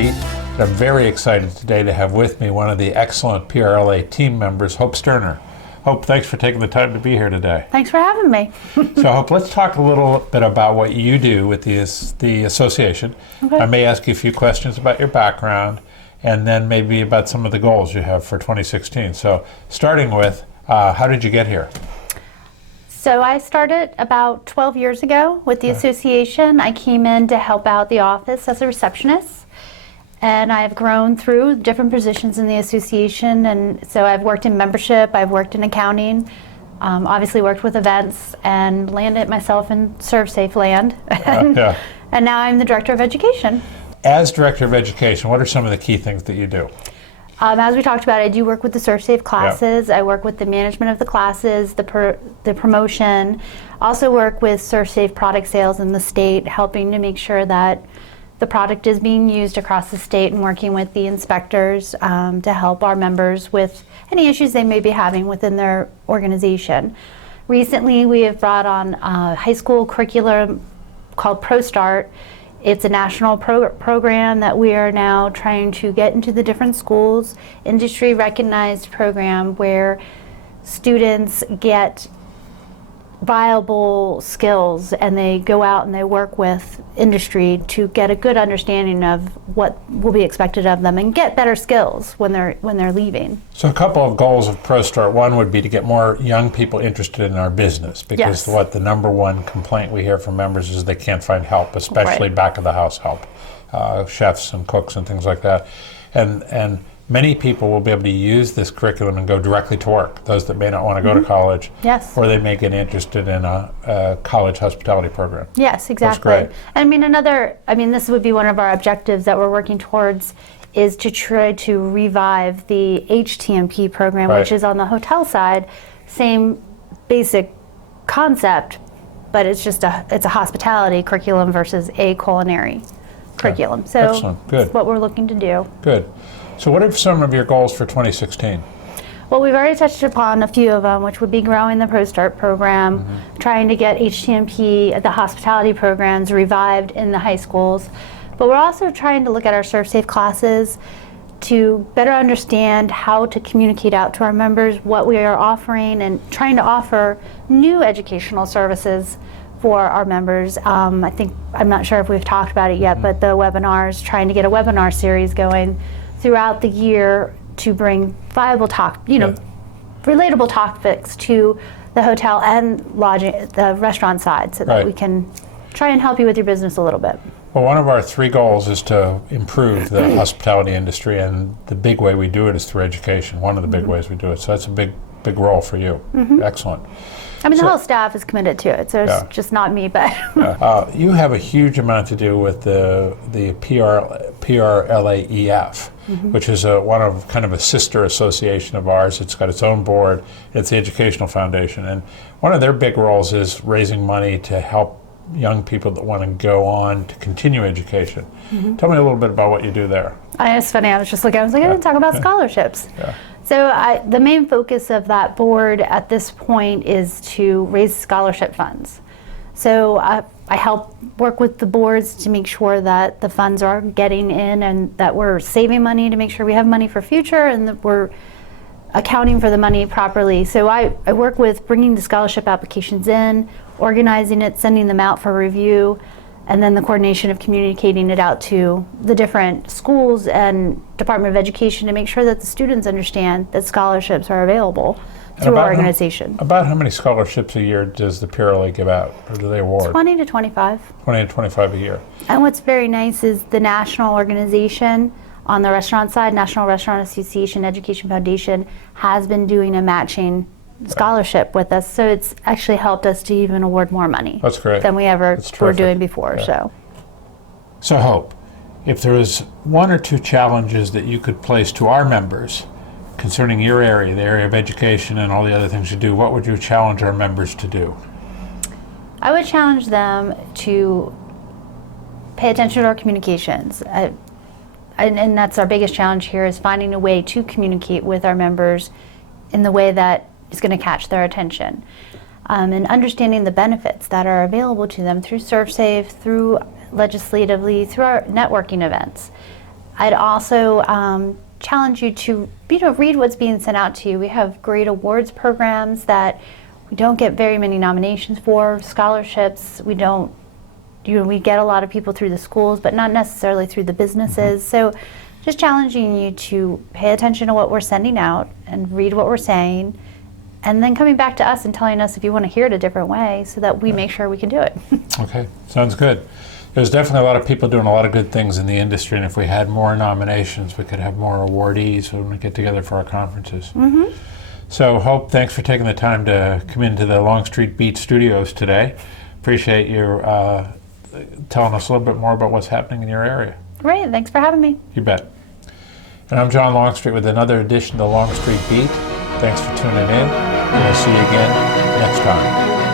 Beat. And I'm very excited today to have with me one of the excellent PRLA team members, Hope Sterner. Hope, thanks for taking the time to be here today. Thanks for having me. So Hope, let's talk a little bit about what you do with the association. Okay. I may ask you a few questions about your background and then maybe about some of the goals you have for 2016. So starting with, how did you get here? So I started about 12 years ago with the association. I came in to help out the office as a receptionist, and I've grown through different positions in the association. And so I've worked in membership, I've worked in accounting, obviously worked with events, and landed myself in ServSafe land. And now I'm the director of education. As director of education, what are some of the key things that you do? As we talked about, I do work with the ServSafe classes. I work with the management of the classes, the promotion. Also work with ServSafe product sales in the state, helping to make sure that the product is being used across the state, and working with the inspectors to help our members with any issues they may be having within their organization. Recently, we have brought on a high school curriculum called ProStart. It's a national program that we are now trying to get into the different schools, industry recognized program where students get viable skills and they go out and they work with industry to get a good understanding of what will be expected of them and get better skills when they're leaving. So a couple of goals of ProStart. One would be to get more young people interested in our business, because what the number one complaint we hear from members is they can't find help, especially back of the house help, chefs and cooks and things like that. And many people will be able to use this curriculum and go directly to work, those that may not want to go to college, or they may get interested in a college hospitality program. Yes, exactly. That's great. This would be one of our objectives that we're working towards, is to try to revive the HTMP program, which is on the hotel side, same basic concept, but it's just it's a hospitality curriculum versus a culinary curriculum. So excellent. Good. That's what we're looking to do. Good. So what are some of your goals for 2016? Well, we've already touched upon a few of them, which would be growing the ProStart program, trying to get HTMP, the hospitality programs, revived in the high schools. But we're also trying to look at our ServSafe classes to better understand how to communicate out to our members what we are offering, and trying to offer new educational services for our members. I'm not sure if we've talked about it yet, but the webinars, trying to get a webinar series going throughout the year to bring viable relatable topics to the hotel and lodging, the restaurant side, so that we can try and help you with your business a little bit. Well, one of our 3 goals is to improve the hospitality industry, and the big way we do it is through education. One of the big ways we do it. So that's a big role for you. Excellent. The whole staff is committed to it, so it's just not me, but... You have a huge amount to do with the PRLAEF, which is kind of a sister association of ours. It's got its own board. It's the Educational Foundation, and one of their big roles is raising money to help young people that want to go on to continue education. Tell me a little bit about what you do there. It's funny, I was like, I didn't talk about scholarships. So the main focus of that board at this point is to raise scholarship funds. So I help work with the boards to make sure that the funds are getting in, and that we're saving money to make sure we have money for future, and that we're accounting for the money properly. So I work with bringing the scholarship applications in, organizing it, sending them out for review, and then the coordination of communicating it out to the different schools and Department of Education to make sure that the students understand that scholarships are available through our organization. About how many scholarships a year does the PRLA give out, or do they award? 20 to 25. 20 to 25 a year. And what's very nice is the national organization on the restaurant side, National Restaurant Association Education Foundation, has been doing a matching scholarship with us, so it's actually helped us to even award more money. That's great. Than we ever were doing before. So Hope, if there was 1 or 2 challenges that you could place to our members concerning your area, the area of education and all the other things you do, what would you challenge our members to do? I would challenge them to pay attention to our communications. And that's our biggest challenge here, is finding a way to communicate with our members in the way that is going to catch their attention. And understanding the benefits that are available to them through ServSafe, through legislatively, through our networking events. I'd also challenge you to read what's being sent out to you. We have great awards programs that we don't get very many nominations for, scholarships. We don't, we get a lot of people through the schools, but not necessarily through the businesses. So just challenging you to pay attention to what we're sending out and read what we're saying, and then coming back to us and telling us if you want to hear it a different way so that we make sure we can do it. Okay, sounds good. There's definitely a lot of people doing a lot of good things in the industry, and if we had more nominations, we could have more awardees when we get together for our conferences. So Hope, thanks for taking the time to come into the Longstreet Beat studios today. Appreciate you telling us a little bit more about what's happening in your area. Great, thanks for having me. You bet. And I'm John Longstreet with another edition of the Longstreet Beat. Thanks for tuning in, and we'll see you again next time.